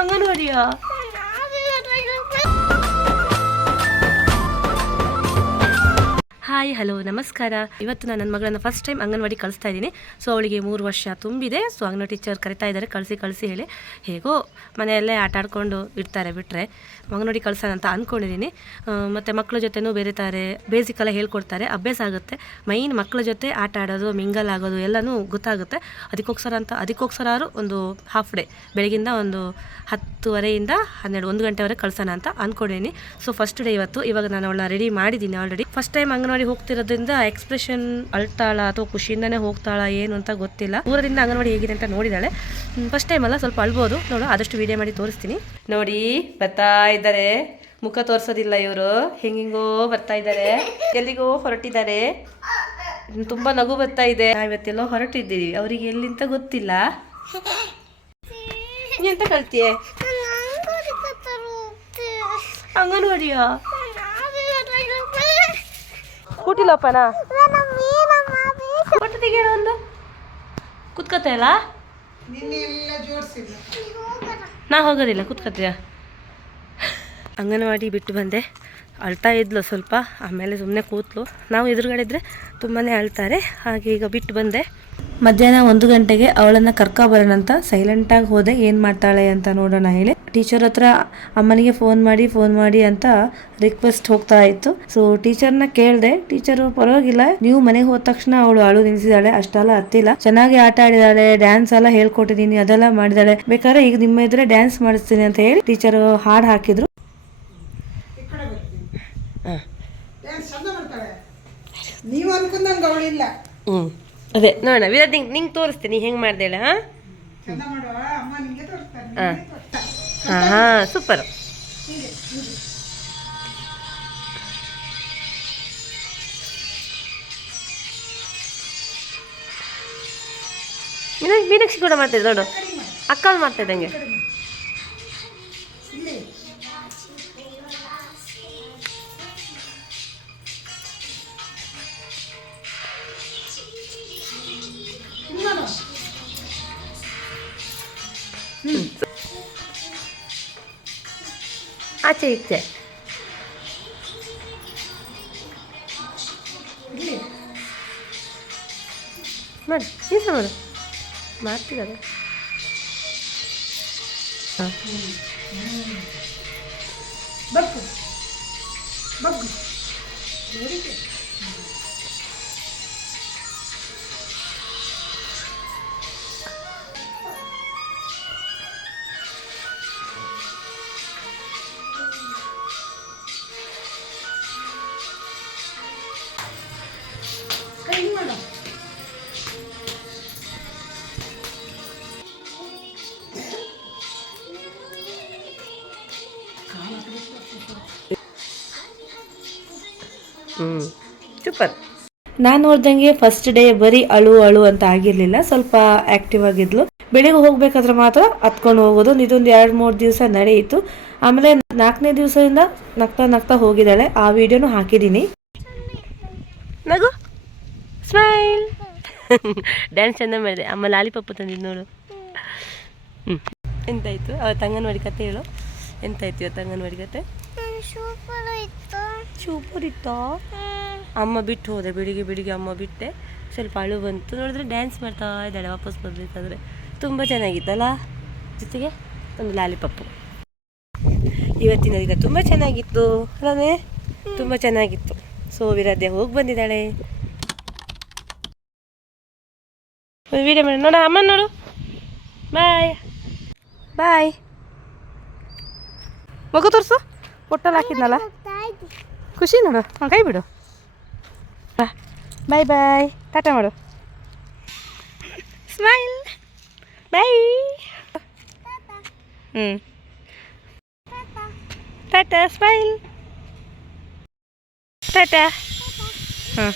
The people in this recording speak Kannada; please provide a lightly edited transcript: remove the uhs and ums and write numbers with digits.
ಅಂಗನವಾಡಿಯಾ? ಹಾಯ್ ಹಲೋ ನಮಸ್ಕಾರ. ಇವತ್ತು ನಾನು ನನ್ನ ಮಗಳನ್ನ ಫಸ್ಟ್ ಟೈಮ್ ಅಂಗನವಾಡಿ ಕಳಿಸ್ತಾ ಇದ್ದೀನಿ. ಸೊ ಅವಳಿಗೆ 3 ವರ್ಷ ತುಂಬಿದೆ. ಸೊ ಅಂಗನವಾಡಿ ಟೀಚರ್ ಕರಿತಾ ಇದ್ದಾರೆ, ಕಳಿಸಿ ಹೇಳಿ. ಹೇಗೋ ಮನೆಯಲ್ಲೇ ಆಟ ಆಡ್ಕೊಂಡು ಇರ್ತಾರೆ, ಬಿಟ್ಟರೆ ಅಂಗನವಾಡಿ ಕಳ್ಸೋಣ ಅಂತ ಅಂದ್ಕೊಂಡಿದ್ದೀನಿ. ಮತ್ತು ಮಕ್ಕಳ ಜೊತೆನೂ ಬೇರೆತಾರೆ, ಬೇಸಿಕ್ಕೆಲ್ಲ ಹೇಳ್ಕೊಡ್ತಾರೆ, ಅಭ್ಯಾಸ ಆಗುತ್ತೆ. ಮೈನ್ ಮಕ್ಕಳ ಜೊತೆ ಆಟ ಆಡೋದು, ಮಿಂಗಲ್ ಆಗೋದು ಎಲ್ಲನೂ ಗೊತ್ತಾಗುತ್ತೆ. ಅದಕ್ಕೋಸ್ಕರ ಒಂದು ಹಾಫ್ ಡೇ ಬೆಳಗಿಂದ ಒಂದು 10:30 12 1 ಗಂಟೆವರೆಗೆ ಕಳ್ಸೋಣ ಅಂತ ಅಂದ್ಕೊಂಡಿದ್ದೀನಿ. ಸೊ ಫಸ್ಟ್ ಡೇ ಇವಾಗ ನಾನು ಅವಳನ್ನ ರೆಡಿ ಮಾಡಿದ್ದೀನಿ ಆಲ್ರೆಡಿ. ಫಸ್ಟ್ ಟೈಮ್ ಅಂಗನವಾಡಿ ಹೋಗ್ತಿರೋದ್ರಿಂದ ಎಕ್ಸ್ಪ್ರೆಷನ್ ಅಳ್ತಾಳ ಅಥವಾ ಖುಷಿಯಿಂದನೇ ಹೋಗ್ತಾಳ ಏನು ಅಂತ ಗೊತ್ತಿಲ್ಲ. ದೂರದಿಂದ ಅಂಗನವಾಡಿ ಹೇಗಿದೆ ಅಂತ ನೋಡಿದಾಳೆ. ಫಸ್ಟ್ ಟೈಮ್ ಅಲ್ಲ, ಸ್ವಲ್ಪ ಅಳ್ಬೋದು. ನೋಡು, ಆದಷ್ಟು ವಿಡಿಯೋ ಮಾಡಿ ತೋರಿಸ್ತೀನಿ. ನೋಡಿ, ಬರ್ತಾ ಇದ್ದಾರೆ. ಮುಖ ತೋರಿಸೋದಿಲ್ಲ ಇವರು, ಹಿಂಗಿಂಗೋ ಬರ್ತಾ ಇದ್ದಾರೆ, ಎಲ್ಲಿಗೋ ಹೊರಟಿದ್ದಾರೆ. ತುಂಬ ನಗು ಬರ್ತಾ ಇದೆ. ಇವತ್ತೆಲ್ಲೋ ಹೊರಟಿದ್ದೀವಿ, ಅವರಿಗೆ ಎಲ್ಲಿಂತ ಗೊತ್ತಿಲ್ಲ. ಎಂತ ಕಳ್ತೀಯ? ಅಂಗನವಾಡಿಯಾ? ಸ್ಕೂಟಿ ಲೋಪನ ಕೊಟ್ಟು ತೆಗಿಯೋಣ ಒಂದು. ಕುತ್ಕತ್ತ ಇಲ್ಲ, ನಾ ಹೋಗೋದಿಲ್ಲ, ಕುತ್ಕತ್ತೀಯ. ಅಂಗನವಾಡಿ ಬಿಟ್ಟು ಬಂದೆ. ಅಳ್ತಾ ಇದ್ಲು ಸ್ವಲ್ಪ, ಆಮೇಲೆ ಸುಮ್ಮನೆ ಕೂತ್ಲು. ನಾವು ಎದುರುಗಡೆ ಇದ್ದರೆ ತುಂಬಾ ಅಳ್ತಾರೆ, ಹಾಗೆ ಈಗ ಬಿಟ್ಟು ಬಂದೆ. ಮಧ್ಯಾಹ್ನ 1 ಗಂಟೆಗೆ ಅವಳನ್ನು ಕರ್ಕೊಬರೋಣ ಅಂತ ಸೈಲೆಂಟಾಗಿ ಹೋದೆ. ಏನು ಮಾಡ್ತಾಳೆ ಅಂತ ನೋಡೋಣ ಹೇಳಿ ಟೀಚರ್ ಹತ್ರ ಅಮ್ಮನಿಗೆ ಫೋನ್ ಮಾಡಿ ಅಂತ ರಿಕ್ವೆಸ್ಟ್ ಹೋಗ್ತಾ ಇತ್ತು. ಸೊ ಟೀಚರ್ನ ಕೇಳಿದೆ. ಟೀಚರು ಪರವಾಗಿಲ್ಲ, ನೀವು ಮನೆಗೆ ಹೋದ ತಕ್ಷಣ ಅವಳು ಅಳು ನಿಲ್ಸಿದಾಳೆ, ಅಷ್ಟೆಲ್ಲ ಹತ್ತಿಲ್ಲ, ಚೆನ್ನಾಗಿ ಆಟ ಆಡಿದಾಳೆ, ಡ್ಯಾನ್ಸ್ ಎಲ್ಲ ಹೇಳ್ಕೊಟ್ಟಿದ್ದೀನಿ, ಅದೆಲ್ಲ ಮಾಡಿದಾಳೆ, ಬೇಕಾದ್ರೆ ಈಗ ನಿಮ್ಮ ಇದ್ರೆ ಡ್ಯಾನ್ಸ್ ಮಾಡಿಸ್ತೀನಿ ಅಂತ ಹೇಳಿ ಟೀಚರು ಹಾಡು ಹಾಕಿದ್ರು. ಅದೇ ನೋಡೋಣ, ವಿರಾಟ್ ನಿಂಗೆ ತೋರಿಸ್ತೀನಿ ಹೆಂಗೆ ಮಾಡ್ದೇಳ. ಹಾಂ ಸೂಪರ್. ಮೀನಾಕ್ಷಿ ಕೂಡ ಮಾಡ್ತಿದ್ದೆ ನೋಡು, ಅಕ್ಕ ಮಾಡ್ತಿದ್ದಂಗೆ. ಆಚೆ ಈಚೆ ಮಾಡಿ ನೀಸ ಮಾಡು, ಮಾಡ್ತಿದ್ದಾರೆ. ಸೂಪರ್. ನಾನು ನೋಡ್ದಂಗೆ ಫಸ್ಟ್ ಡೇ ಬರೀ ಅಳು ಅಂತ ಆಗಿರ್ಲಿಲ್ಲ, ಸ್ವಲ್ಪ ಆಕ್ಟಿವ್ ಆಗಿದ್ಲು. ಬೆಳಿಗ್ಗೆ ಹೋಗ್ಬೇಕಾದ್ರೆ ಮಾತ್ರ ಹತ್ಕೊಂಡು ಹೋಗೋದು. ಇದೊಂದು 2-3 ದಿವಸ ನಡೆಯಿತು. ಆಮೇಲೆ 4ನೇ ದಿವಸದಿಂದ ನಗ್ತಾ ಹೋಗಿದ್ದಾಳೆ. ಆ ವಿಡಿಯೋನು ಹಾಕಿದ್ದೀನಿ. ನಗು, ಸ್ಮೈಲ್. ಡ್ಯಾನ್ಸ್ ಚೆಂದ ಮಾಡಿದೆ. ಅಮ್ಮ ಲಾಲಿಪಾಪ್ ತಂದಿದ್ದು ನೋಡು. ಎಂತಾಯ್ತು ಅವತ್ತು ಅಂಗನವಾಡಿ ಕತೆ ಹೇಳು. ಎಂತಾಯ್ತು ಇವತ್ತು ಅಂಗನವಾಡಿ ಕತೆ? ಸೂಪರ್ ಇತ್ತು. ಅಮ್ಮ ಬಿಟ್ಟು ಹೋದೆ, ಬೆಳಿಗ್ಗೆ ಅಮ್ಮ ಬಿಟ್ಟೆ. ಸ್ವಲ್ಪ ಅಳು ಬಂತು. ನೋಡಿದ್ರೆ ಡ್ಯಾನ್ಸ್ ಮಾಡ್ತಾ ಇದ್ದಾಳೆ ವಾಪಸ್ ಬರಬೇಕಾದ್ರೆ. ತುಂಬ ಚೆನ್ನಾಗಿತ್ತಲ್ಲ, ಜೊತೆಗೆ ಒಂದು ಲಾಲಿಪಪ್ಪು. ಇವತ್ತಿನ ದಿನ ತುಂಬ ಚೆನ್ನಾಗಿತ್ತು ಅಲ್ಲವೇ? ತುಂಬ ಚೆನ್ನಾಗಿತ್ತು. ಸೊ ವಿರಾಧ್ಯ ಹೋಗಿ ಬಂದಿದ್ದಾಳೆ. ಒಂದು ವೀಡಿಯೋ ಮಾಡಿ ನೋಡ, ಅಮ್ಮ ನೋಡು. ಬಾಯ್. ಮಗು ತೋರಿಸು, ಹೊಟ್ಟಲ್ಲಿ ಹಾಕಿದ್ನಲ್ಲ, ಖುಷಿ ನೋಡು. ಕೈ ಬಿಡು. ಬಾಯ್ ಟಾಟಾ ಮಾಡು. ಸ್ಮೈಲ್. ಬಾಯ್. ಟಾಟಾ ಸ್ಮೈಲ್. ಟಾಟಾ. ಹಾಂ